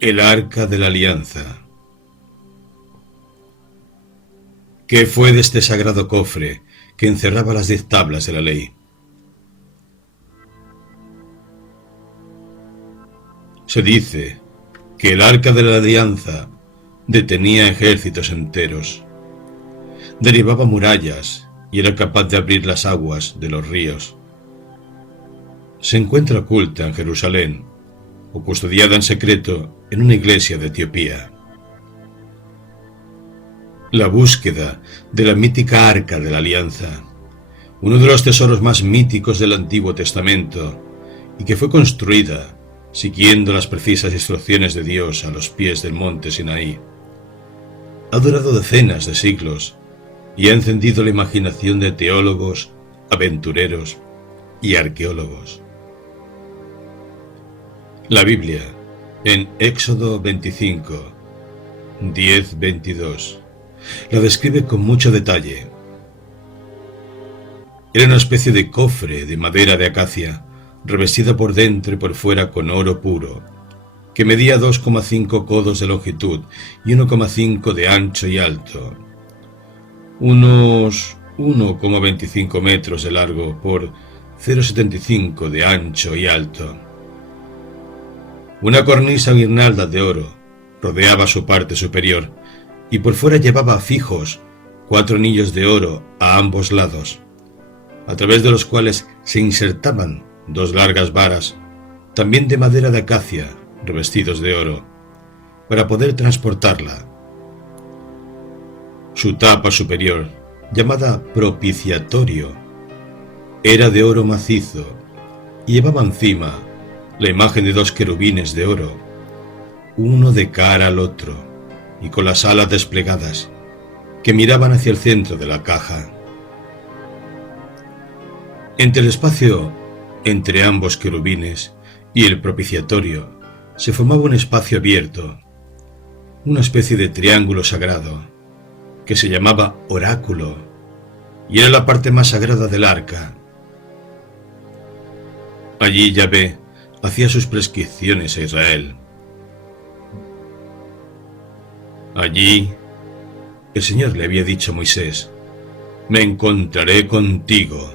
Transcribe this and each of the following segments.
El Arca de la Alianza. ¿Qué fue de este sagrado cofre que encerraba las 10 tablas de la ley? Se dice que el Arca de la Alianza detenía ejércitos enteros, derribaba murallas y era capaz de abrir las aguas de los ríos. Se encuentra oculta en Jerusalén o custodiada en secreto en una iglesia de Etiopía. La búsqueda de la mítica Arca de la Alianza, uno de los tesoros más míticos del Antiguo Testamento, y que fue construida siguiendo las precisas instrucciones de Dios a los pies del monte Sinaí, ha durado decenas de siglos y ha encendido la imaginación de teólogos, aventureros y arqueólogos. La Biblia, en Éxodo 25, 10-22, la describe con mucho detalle. Era una especie de cofre de madera de acacia, revestida por dentro y por fuera con oro puro, que medía 2,5 codos de longitud y 1,5 de ancho y alto, unos 1,25 metros de largo por 0,75 de ancho y alto. Una cornisa guirnalda de oro rodeaba su parte superior y por fuera llevaba fijos 4 anillos de oro a ambos lados, a través de los cuales se insertaban 2 largas varas, también de madera de acacia, revestidos de oro, para poder transportarla. Su tapa superior, llamada propiciatorio, era de oro macizo y llevaba encima la imagen de 2 querubines de oro, uno de cara al otro y con las alas desplegadas, que miraban hacia el centro de la caja. Entre el espacio entre ambos querubines y el propiciatorio se formaba un espacio abierto, una especie de triángulo sagrado, que se llamaba oráculo, y era la parte más sagrada del arca. Allí Yahvé hacía sus prescripciones a Israel. Allí el Señor le había dicho a Moisés: me encontraré contigo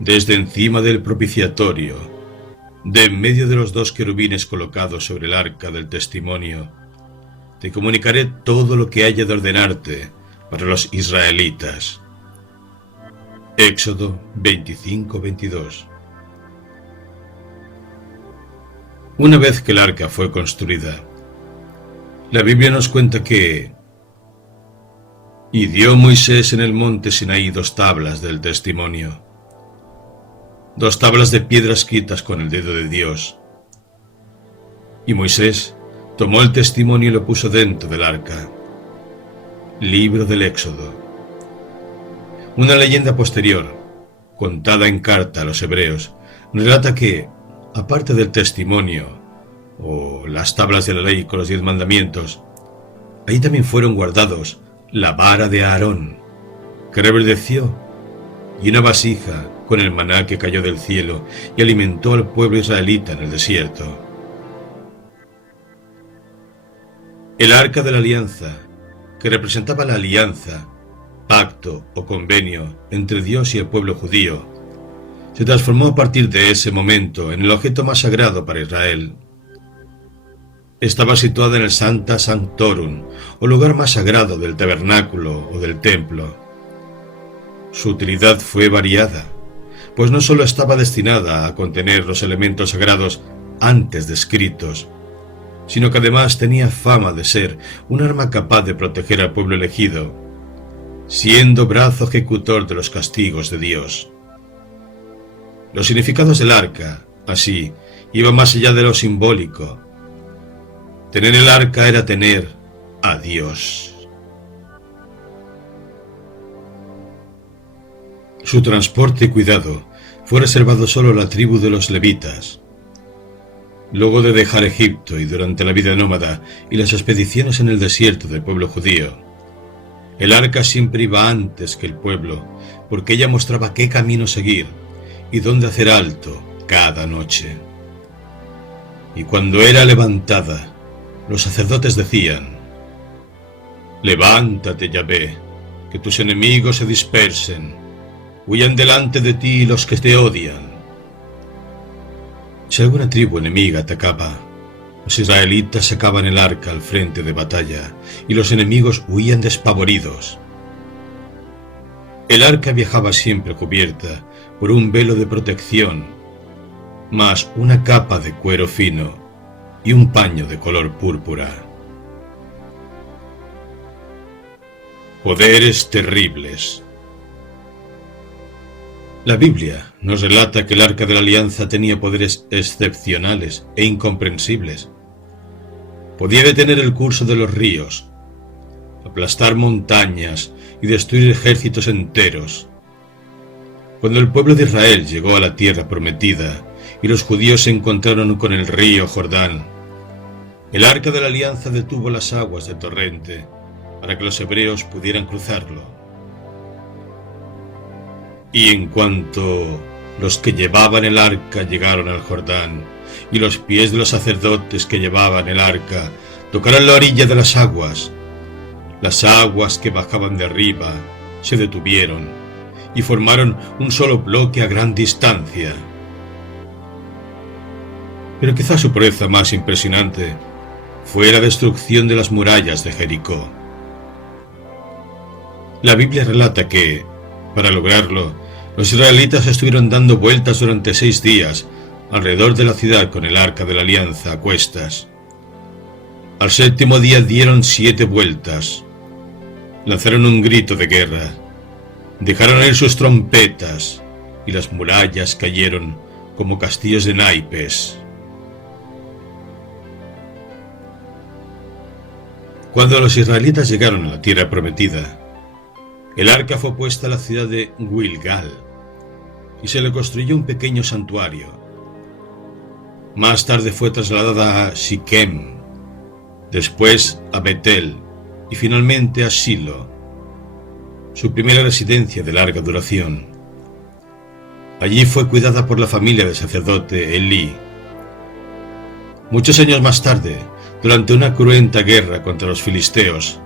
desde encima del propiciatorio, de en medio de los 2 querubines colocados sobre el arca del testimonio. Te comunicaré todo lo que haya de ordenarte para los israelitas. Éxodo 25-22. Una vez que el arca fue construida, la Biblia nos cuenta que y dio Moisés en el monte Sinaí 2 tablas del testimonio, 2 tablas de piedra escritas con el dedo de Dios. Y Moisés tomó el testimonio y lo puso dentro del arca. Libro del Éxodo. Una leyenda posterior, contada en carta a los hebreos, relata que, aparte del testimonio o las tablas de la ley con los 10 mandamientos, ahí también fueron guardados la vara de Aarón, que reverdeció, y una vasija con el maná que cayó del cielo y alimentó al pueblo israelita en el desierto. El Arca de la Alianza, que representaba la alianza, pacto o convenio entre Dios y el pueblo judío, se transformó a partir de ese momento en el objeto más sagrado para Israel. Estaba situada en el Sancta Sanctorum, o lugar más sagrado del tabernáculo o del templo. Su utilidad fue variada, pues no solo estaba destinada a contener los elementos sagrados antes descritos, sino que además tenía fama de ser un arma capaz de proteger al pueblo elegido, siendo brazo ejecutor de los castigos de Dios. Los significados del arca, así, iban más allá de lo simbólico. Tener el arca era tener a Dios. Su transporte y cuidado fue reservado solo a la tribu de los levitas. Luego de dejar Egipto y durante la vida nómada y las expediciones en el desierto del pueblo judío, el arca siempre iba antes que el pueblo, porque ella mostraba qué camino seguir y dónde hacer alto cada noche. Y cuando era levantada, los sacerdotes decían: «Levántate, Yahvé, que tus enemigos se dispersen, huyan delante de ti los que te odian». Si alguna tribu enemiga atacaba, los israelitas sacaban el arca al frente de batalla y los enemigos huían despavoridos. El arca viajaba siempre cubierta por un velo de protección, más una capa de cuero fino y un paño de color púrpura. Poderes terribles. La Biblia nos relata que el Arca de la Alianza tenía poderes excepcionales e incomprensibles. Podía detener el curso de los ríos, aplastar montañas y destruir ejércitos enteros. Cuando el pueblo de Israel llegó a la tierra prometida y los judíos se encontraron con el río Jordán, el Arca de la Alianza detuvo las aguas del torrente para que los hebreos pudieran cruzarlo. Y en cuanto los que llevaban el arca llegaron al Jordán, y los pies de los sacerdotes que llevaban el arca tocaron la orilla de las aguas que bajaban de arriba se detuvieron y formaron un solo bloque a gran distancia. Pero quizá su proeza más impresionante fue la destrucción de las murallas de Jericó. La Biblia relata que, para lograrlo, los israelitas estuvieron dando vueltas durante 6 días alrededor de la ciudad con el Arca de la Alianza a cuestas. Al 7º día dieron 7 vueltas, lanzaron un grito de guerra, dejaron ir sus trompetas y las murallas cayeron como castillos de naipes. Cuando los israelitas llegaron a la tierra prometida, el arca fue puesta a la ciudad de Gilgal y se le construyó un pequeño santuario. Más tarde fue trasladada a Siquem, después a Betel y finalmente a Silo, su primera residencia de larga duración. Allí fue cuidada por la familia del sacerdote Elí. Muchos años más tarde, durante una cruenta guerra contra los filisteos,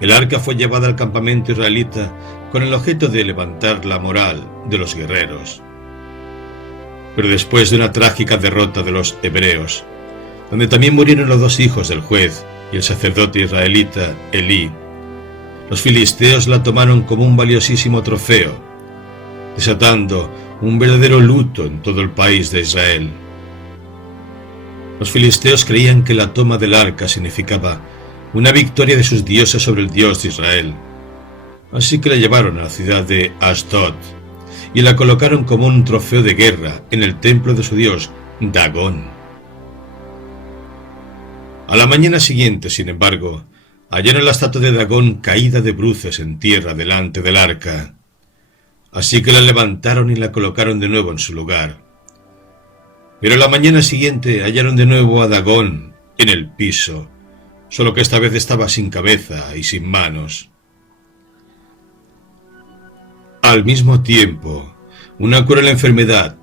el arca fue llevada al campamento israelita con el objeto de levantar la moral de los guerreros. Pero después de una trágica derrota de los hebreos, donde también murieron los 2 hijos del juez y el sacerdote israelita Elí, los filisteos la tomaron como un valiosísimo trofeo, desatando un verdadero luto en todo el país de Israel. Los filisteos creían que la toma del arca significaba una victoria de sus dioses sobre el Dios de Israel. Así que la llevaron a la ciudad de Asdod y la colocaron como un trofeo de guerra en el templo de su dios Dagón. A la mañana siguiente, sin embargo, hallaron la estatua de Dagón caída de bruces en tierra delante del arca. Así que la levantaron y la colocaron de nuevo en su lugar. Pero a la mañana siguiente hallaron de nuevo a Dagón en el piso, solo que esta vez estaba sin cabeza y sin manos. Al mismo tiempo, una cruel enfermedad,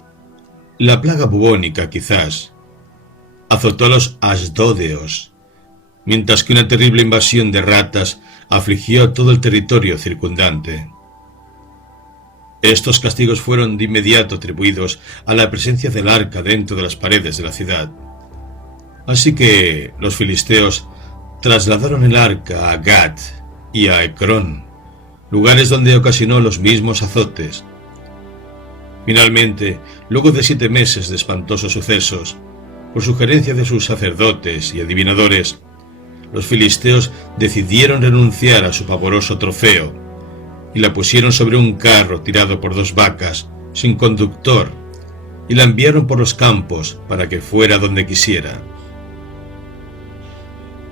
la plaga bubónica quizás, azotó a los asdódeos, mientras que una terrible invasión de ratas afligió a todo el territorio circundante. Estos castigos fueron de inmediato atribuidos a la presencia del arca dentro de las paredes de la ciudad. Así que los filisteos trasladaron el arca a Gat y a Ecrón, lugares donde ocasionó los mismos azotes. Finalmente, luego de 7 meses de espantosos sucesos, por sugerencia de sus sacerdotes y adivinadores, los filisteos decidieron renunciar a su pavoroso trofeo y la pusieron sobre un carro tirado por 2 vacas, sin conductor, y la enviaron por los campos para que fuera donde quisiera.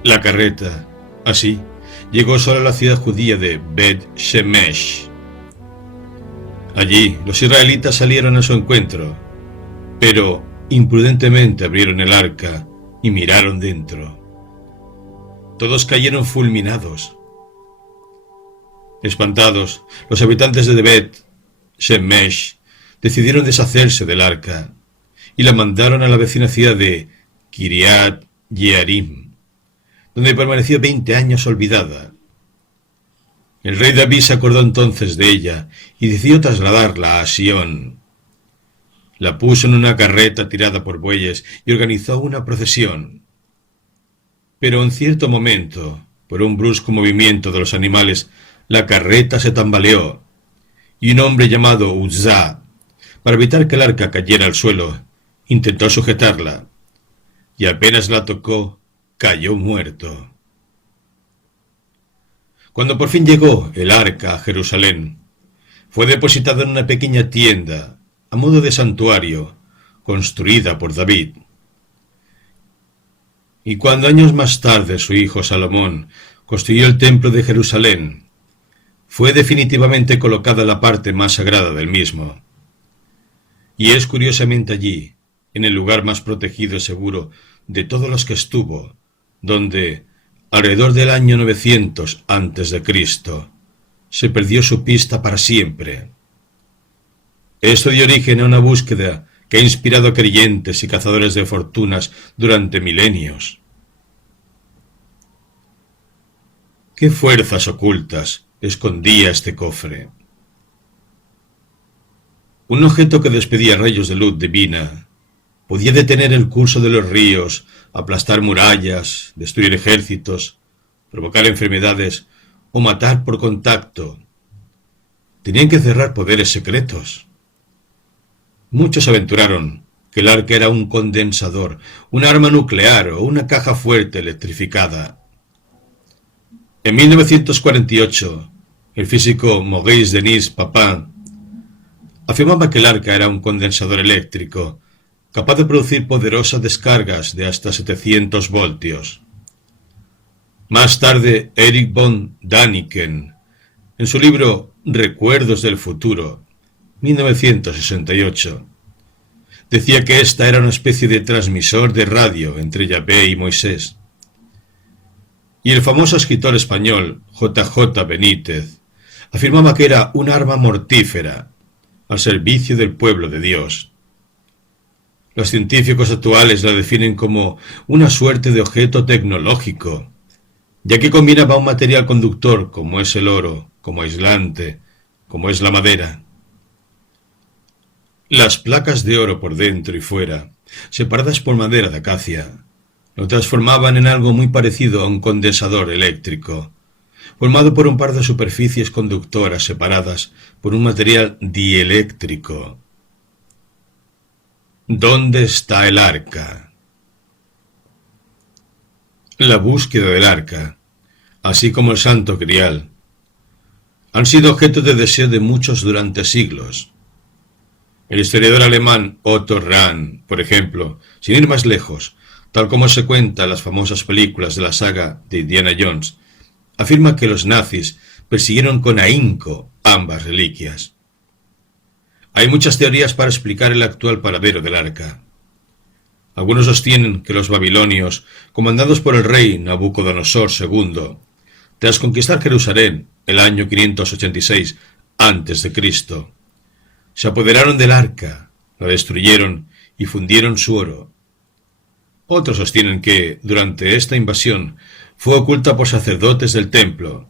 La carreta, así, llegó solo a la ciudad judía de Bet Shemesh. Allí los israelitas salieron a su encuentro, pero imprudentemente abrieron el arca y miraron dentro. Todos cayeron fulminados. Espantados, los habitantes de Bet Shemesh decidieron deshacerse del arca y la mandaron a la vecina ciudad de Kiriat Yearim, donde permaneció 20 años olvidada. El rey David se acordó entonces de ella y decidió trasladarla a Sión. La puso en una carreta tirada por bueyes y organizó una procesión. Pero en cierto momento, por un brusco movimiento de los animales, la carreta se tambaleó y un hombre llamado Uzá, para evitar que el arca cayera al suelo, intentó sujetarla y apenas la tocó, cayó muerto. Cuando por fin llegó el arca a Jerusalén, fue depositada en una pequeña tienda, a modo de santuario, construida por David. Y cuando años más tarde su hijo Salomón construyó el templo de Jerusalén, fue definitivamente colocada en la parte más sagrada del mismo. Y es curiosamente allí, en el lugar más protegido y seguro de todos los que estuvo, donde, alrededor del año 900 a.C., se perdió su pista para siempre. Esto dio origen a una búsqueda que ha inspirado a creyentes y cazadores de fortunas durante milenios. ¿Qué fuerzas ocultas escondía este cofre? Un objeto que despedía rayos de luz divina podía detener el curso de los ríos, aplastar murallas, destruir ejércitos, provocar enfermedades o matar por contacto. Tenían que cerrar poderes secretos. Muchos aventuraron que el arca era un condensador, un arma nuclear o una caja fuerte electrificada. En 1948, el físico Maurice Denis Papin afirmaba que el arca era un condensador eléctrico, capaz de producir poderosas descargas de hasta 700 voltios. Más tarde, Erich von Däniken, en su libro Recuerdos del futuro, 1968, decía que esta era una especie de transmisor de radio entre Yahvé y Moisés. Y el famoso escritor español J.J. Benítez afirmaba que era un arma mortífera al servicio del pueblo de Dios. Los científicos actuales la definen como una suerte de objeto tecnológico, ya que combinaba un material conductor como es el oro, como aislante, como es la madera. Las placas de oro por dentro y fuera, separadas por madera de acacia, lo transformaban en algo muy parecido a un condensador eléctrico, formado por un par de superficies conductoras separadas por un material dieléctrico. ¿Dónde está el arca? La búsqueda del arca, así como el Santo Grial, han sido objeto de deseo de muchos durante siglos. El historiador alemán Otto Rahn, por ejemplo, sin ir más lejos, tal como se cuenta en las famosas películas de la saga de Indiana Jones, afirma que los nazis persiguieron con ahínco ambas reliquias. Hay muchas teorías para explicar el actual paradero del arca. Algunos sostienen que los babilonios, comandados por el rey Nabucodonosor II, tras conquistar Jerusalén el año 586 a.C., se apoderaron del arca, la destruyeron y fundieron su oro. Otros sostienen que, durante esta invasión, fue oculta por sacerdotes del templo.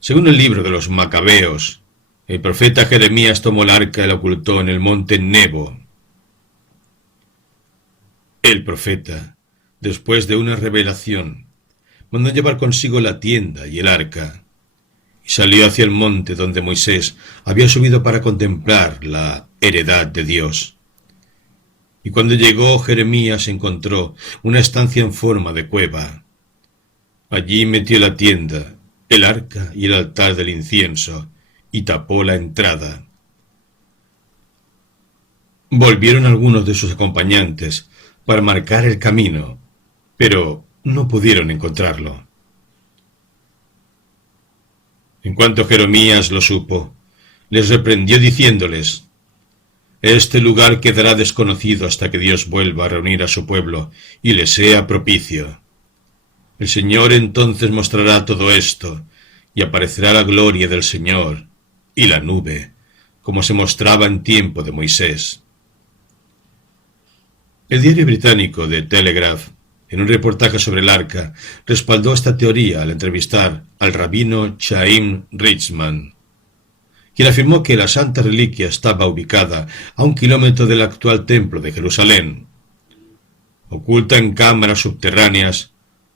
Según el libro de los Macabeos, el profeta Jeremías tomó el arca y la ocultó en el monte Nebo. El profeta, después de una revelación, mandó llevar consigo la tienda y el arca, y salió hacia el monte donde Moisés había subido para contemplar la heredad de Dios. Y cuando llegó, Jeremías encontró una estancia en forma de cueva. Allí metió la tienda, el arca y el altar del incienso, y tapó la entrada. Volvieron algunos de sus acompañantes para marcar el camino, pero no pudieron encontrarlo. En cuanto Jeremías lo supo, les reprendió diciéndoles: «Este lugar quedará desconocido hasta que Dios vuelva a reunir a su pueblo y le sea propicio. El Señor entonces mostrará todo esto, y aparecerá la gloria del Señor y la nube, como se mostraba en tiempo de Moisés». El diario británico The Telegraph, en un reportaje sobre el arca, respaldó esta teoría al entrevistar al rabino Chaim Ritzman, quien afirmó que la santa reliquia estaba ubicada a 1 kilómetro del actual templo de Jerusalén, oculta en cámaras subterráneas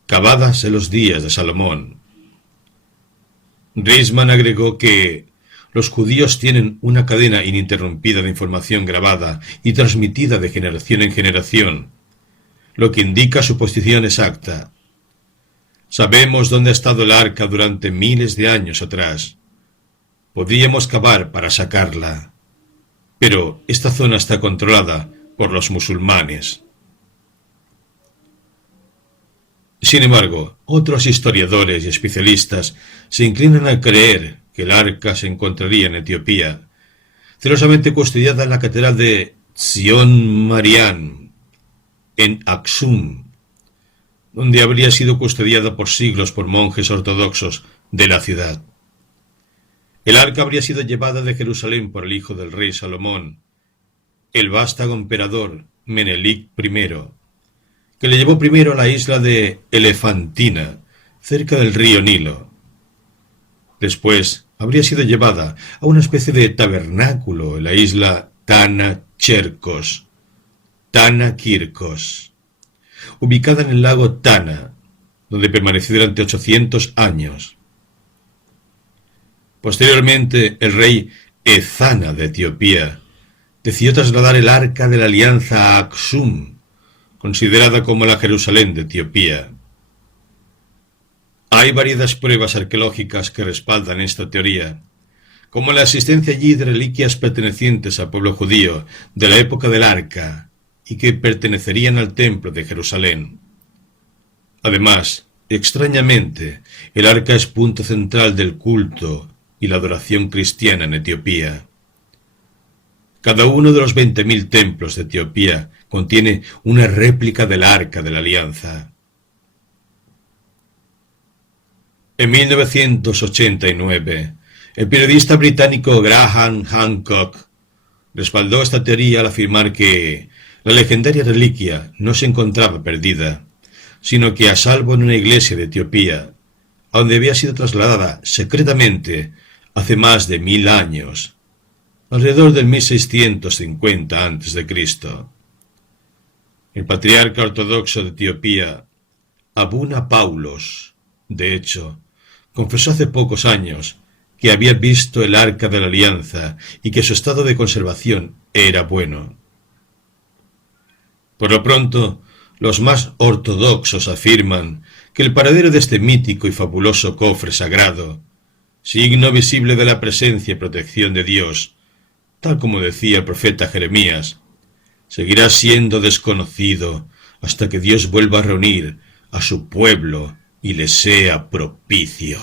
cavadas en los días de Salomón. Ritzman agregó que los judíos tienen una cadena ininterrumpida de información grabada y transmitida de generación en generación, lo que indica su posición exacta. Sabemos dónde ha estado el arca durante miles de años atrás. Podríamos cavar para sacarla, pero esta zona está controlada por los musulmanes. Sin embargo, otros historiadores y especialistas se inclinan a creer que el arca se encontraría en Etiopía, celosamente custodiada en la catedral de Zion Marian, en Aksum, donde habría sido custodiada por siglos por monjes ortodoxos de la ciudad. El arca habría sido llevada de Jerusalén por el hijo del rey Salomón, el vástago emperador Menelik I, que le llevó primero a la isla de Elefantina, cerca del río Nilo. Después habría sido llevada a una especie de tabernáculo en la isla Tana Kirkos, ubicada en el lago Tana, donde permaneció durante 800 años. Posteriormente, el rey Ezana de Etiopía decidió trasladar el arca de la alianza a Aksum, considerada como la Jerusalén de Etiopía. Hay variadas pruebas arqueológicas que respaldan esta teoría, como la existencia allí de reliquias pertenecientes al pueblo judío de la época del arca y que pertenecerían al templo de Jerusalén. Además, extrañamente, el arca es punto central del culto y la adoración cristiana en Etiopía. Cada uno de los 20.000 templos de Etiopía contiene una réplica del Arca de la Alianza. En 1989, el periodista británico Graham Hancock respaldó esta teoría al afirmar que la legendaria reliquia no se encontraba perdida, sino que a salvo en una iglesia de Etiopía, a donde había sido trasladada secretamente hace más de 1000 años, alrededor del 1650 a.C. El patriarca ortodoxo de Etiopía, Abuna Paulos, de hecho, confesó hace pocos años que había visto el Arca de la Alianza y que su estado de conservación era bueno. Por lo pronto, los más ortodoxos afirman que el paradero de este mítico y fabuloso cofre sagrado, signo visible de la presencia y protección de Dios, tal como decía el profeta Jeremías, seguirá siendo desconocido hasta que Dios vuelva a reunir a su pueblo y le sea propicio.